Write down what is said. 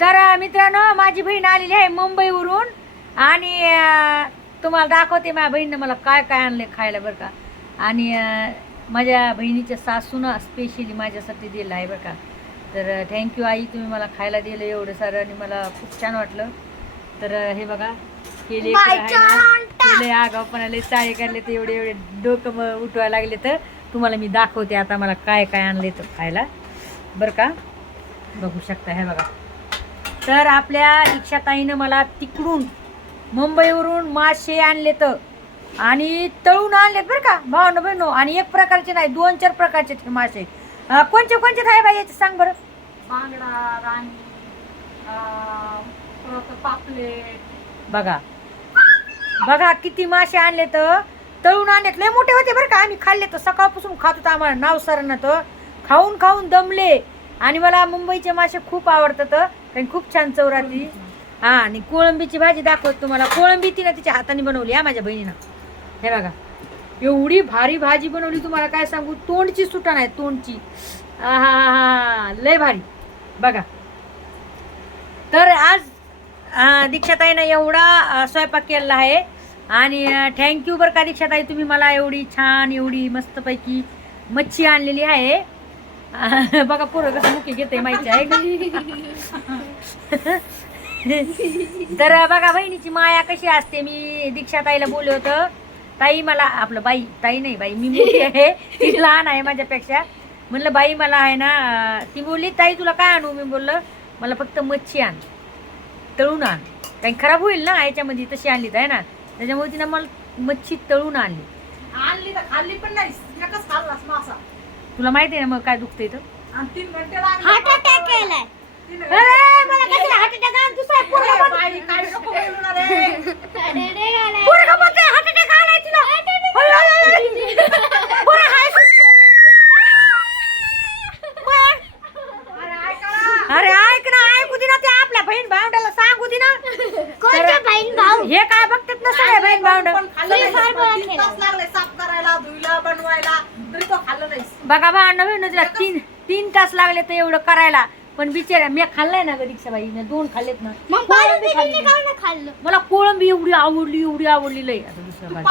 तर मित्रांनो, माझी बहीण आलेली आहे मुंबईवरून आणि तुम्हाला दाखवते माझ्या बहिणीनं मला काय काय आणले खायला बरं का. आणि माझ्या बहिणीच्या सासूनं स्पेशली माझ्यासाठी दिलं आहे बरं का. तर थँक्यू आई, तुम्ही मला खायला दिलं एवढं सारं आणि मला खूप छान वाटलं. तर हे बघा केले केले आगावपणाले चाळे काढले तर एवढे एवढे डोकं उठवायला लागले. तर तुम्हाला मी दाखवते आता मला काय काय आणले तर खायला बरं का. बघू शकता हे बघा. तर आपल्या दीक्षाताईनं मला तिकडून मुंबईवरून मासे आणले तर आणि तळून आणलेत बरं का भावनो बहिणो. आणि एक प्रकारचे नाही, 2-4 प्रकारचे ते मासे. कोणते कोणते आहे बाई याचे सांग बरं. बांगडा, राणी, परत पापलेट. बघा बघा किती मासे आणले तर तळून आणलेत. लय मोठे होते बरं का. आम्ही खाल्ले तर सकाळपासून खात होतो. आम्हाला नाव सरांना तर खाऊन खाऊन दमले. आणि मला मुंबईचे मासे खूप आवडतात कारण खूप छान चव राहते. हां, आणि कोळंबीची भाजी दाखवत तुम्हाला. कोळंबी तिनं तिच्या हाताने बनवली हा माझ्या बहिणीनं. हे बघा एवढी भारी भाजी बनवली तुम्हाला काय सांगू. तोंडची सुटा नाही, तोंडची. हा लय भारी बघा. तर आज दीक्षाताईनं एवढा स्वयंपाक केलेला आहे. आणि थँक्यू बरं का दीक्षाताई, तुम्ही मला एवढी छान एवढी मस्तपैकी मच्छी आणलेली आहे. बघा पोरं कसं मुके घेते माहिती आहे. तर बघा बहिणीची माया कशी असते. मी दीक्षाताईला बोलले होतं, ताई मला आपलं बाई ताई नाही बाई मी मोठी आहे, ती लहान आहे माझ्यापेक्षा. म्हणलं बाई मला आहे ना. ती बोलली ताई तुला काय आणू. मी बोललं मला फक्त मच्छी आण, तळून आण, काही खराब होईल ना याच्यामध्ये. तशी आणली आहे ना, त्याच्यामुळे तिनं मला मच्छी तळून आणली. आणली तर खाल्ली पण नाही, एकच खाल्लास मासा. तुला माहिती आहे ना मग काय दुखतं इथं. आणि 3 घंटे लागले. हार्ट अटॅक केलाय. अरे मला कसला हार्ट अटॅक आला. दुसरा पोरगा बघ. बाई, काय नको बोलू ना रे. पोरगा बघ, हार्ट अटॅक आलाय तिला. अय, अय, अय, अय. पोरं हाय. अरे ऐका ना. अरे ऐक ना, ऐकू दे ना. ते आपल्या बहीण भावंडाला सांगू दे ना. कोणत्या बहीण भाऊ? हे काय बघतात ना सगळ्या बहीण भावंड. पण खाल्लं तुम्ही फार बळा नाही. 3 तास केला. लागले साफ करायला, धुईला, बनवायला, तरी तो खाल्लं नाही. बघा भावंड बहीण तिला 3 तास लागले तर एवढं करायला. पण बिचारा मी खाल्लाय ना ग दीक्षाबाई, मी 2 खाल्लेत ना. मग कोळंबी पाणी खाल्ली. खाल्लं. मला कोळंबी एवढी आवडली एवढी आवडली लय. आता दुसरं